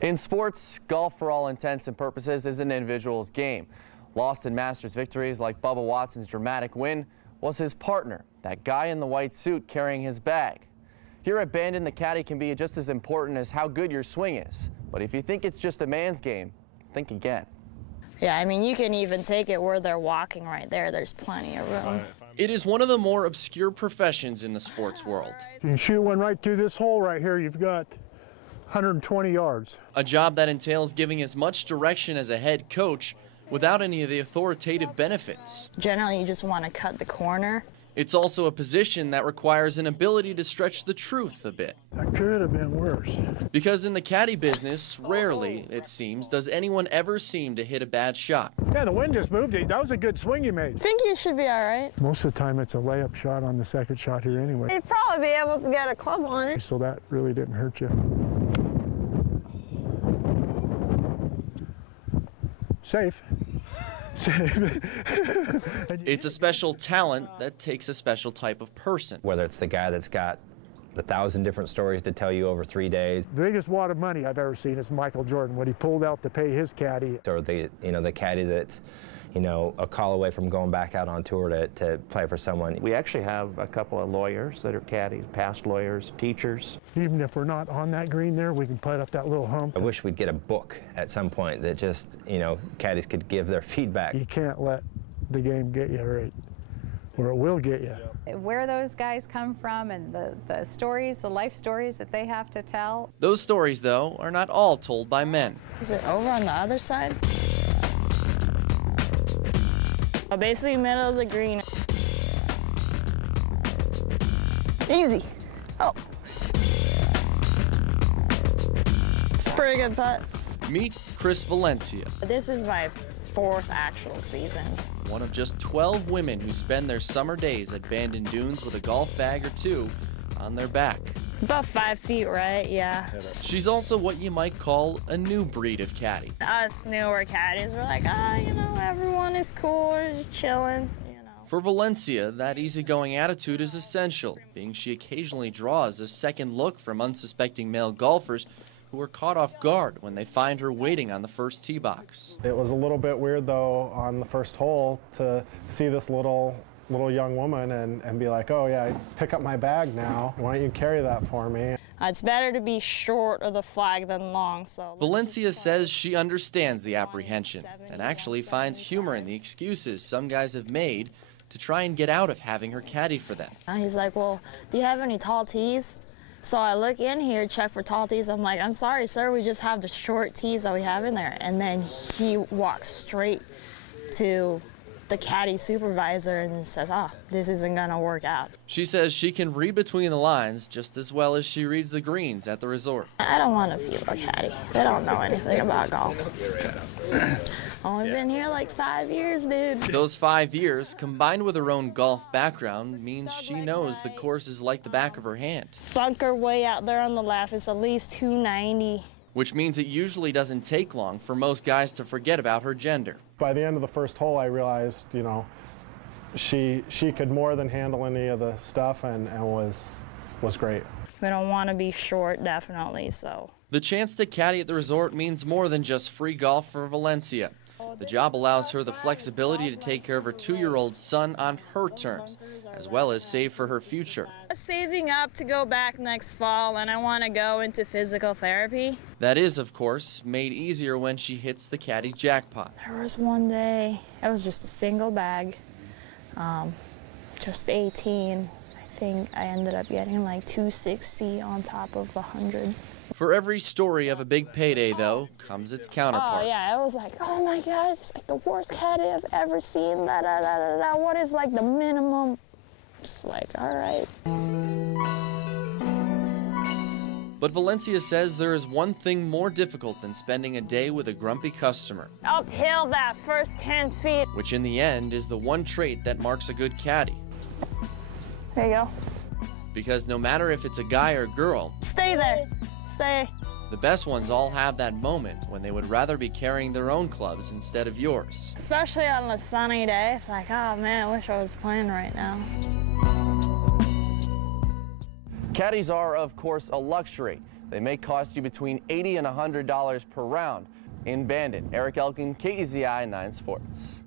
In sports, golf for all intents and purposes is an individual's game. Lost in Masters victories like Bubba Watson's dramatic win was his partner, that guy in the white suit carrying his bag. Here at Bandon, the caddy can be just as important as how good your swing is. But if you think it's just a man's game, think again. Yeah, I mean, you can even take it where they're walking right there. There's plenty of room. It is one of the more obscure professions in the sports world. You can shoot one right through this hole right here. You've got 120 yards. A job that entails giving as much direction as a head coach without any of the authoritative benefits. Generally, you just want to cut the corner. It's also a position that requires an ability to stretch the truth a bit. That could have been worse. Because in the caddy business, rarely, it seems, does anyone ever seem to hit a bad shot. Yeah, the wind just moved it. That was a good swing you made. I think you should be all right. Most of the time it's a layup shot on the second shot here anyway. You'd probably be able to get a club on it. So that really didn't hurt you. Safe. It's a special talent that takes a special type of person. Whether it's the guy that's got 1,000 different stories to tell you over 3 days. The biggest wad of money I've ever seen is Michael Jordan, what he pulled out to pay his caddy. Or the caddy that's, a call away from going back out on tour to play for someone. We actually have a couple of lawyers that are caddies, past lawyers, teachers. Even if we're not on that green there, we can put up that little hump. I wish we'd get a book at some point that just, caddies could give their feedback. You can't let the game get you right, or it will get you. Where those guys come from and the stories, the life stories that they have to tell. Those stories, though, are not all told by men. Is it over on the other side? Basically middle of the green. Easy. Oh. It's a pretty good putt. Meet Chris Valencia. This is my 4th actual season. One of just 12 women who spend their summer days at Bandon Dunes with a golf bag or two on their back. About 5 feet, right? Yeah. She's also what you might call a new breed of caddy. Us newer caddies, we're like, everyone is cool, we're just chilling, For Valencia, that easygoing attitude is essential, being she occasionally draws a second look from unsuspecting male golfers who are caught off guard when they find her waiting on the first tee box. It was a little bit weird, though, on the first hole to see this little young woman and be like, oh yeah, pick up my bag now. Why don't you carry that for me? It's better to be short of the flag than long, so. Valencia says she understands the apprehension and actually finds humor in the excuses some guys have made to try and get out of having her caddy for them. He's like, well, do you have any tall tees? So I look in here, check for tall tees. I'm like, I'm sorry, sir, we just have the short tees that we have in there. And then he walks straight to the caddy supervisor and says, this isn't gonna work out. She says she can read between the lines just as well as she reads the greens at the resort. I don't want to feel a caddy. They don't know anything about golf. Only been here like 5 years, dude. Those 5 years, combined with her own golf background, means she knows the course is like the back of her hand. Bunker way out there on the left is at least 290. Which means it usually doesn't take long for most guys to forget about her gender. By the end of the first hole, I realized, she could more than handle any of the stuff and was great. We don't want to be short, definitely, so. The chance to caddy at the resort means more than just free golf for Valencia. The job allows her the flexibility to take care of her 2-year-old son on her terms, as well as save for her future. Saving up to go back next fall, and I want to go into physical therapy. That is, of course, made easier when she hits the caddy jackpot. There was one day, it was just a single bag, just 18. I think I ended up getting like 260 on top of 100. For every story of a big payday, though, comes its counterpart. Oh, yeah, it was like, oh my God, it's like the worst caddy I've ever seen, What is like the minimum? It's like, all right. But Valencia says there is one thing more difficult than spending a day with a grumpy customer. Uphill that first 10 feet. Which in the end is the one trait that marks a good caddy. There you go. Because no matter if it's a guy or girl, stay there. Stay. The best ones all have that moment when they would rather be carrying their own clubs instead of yours. Especially on a sunny day. It's like, oh man, I wish I was playing right now. Caddies are, of course, a luxury. They may cost you between $80 and $100 per round. In Bandon, Eric Elkin, KEZI 9 Sports.